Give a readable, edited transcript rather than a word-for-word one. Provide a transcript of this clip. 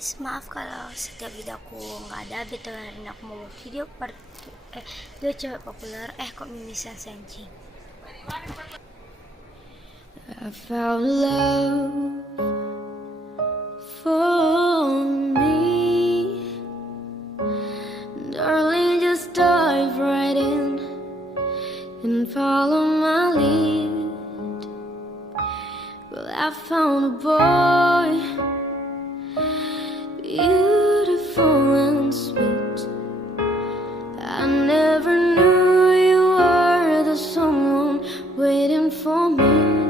guys, maaf kalau setiap video aku nggak ada update hari ini. Aku mau buat video part 2 cewek populer. Kok mimisan anjing. I found love for me, darling, just dive right in and follow my lead. Well, I found a boy, beautiful and sweet. I never knew you were the someone waiting for me.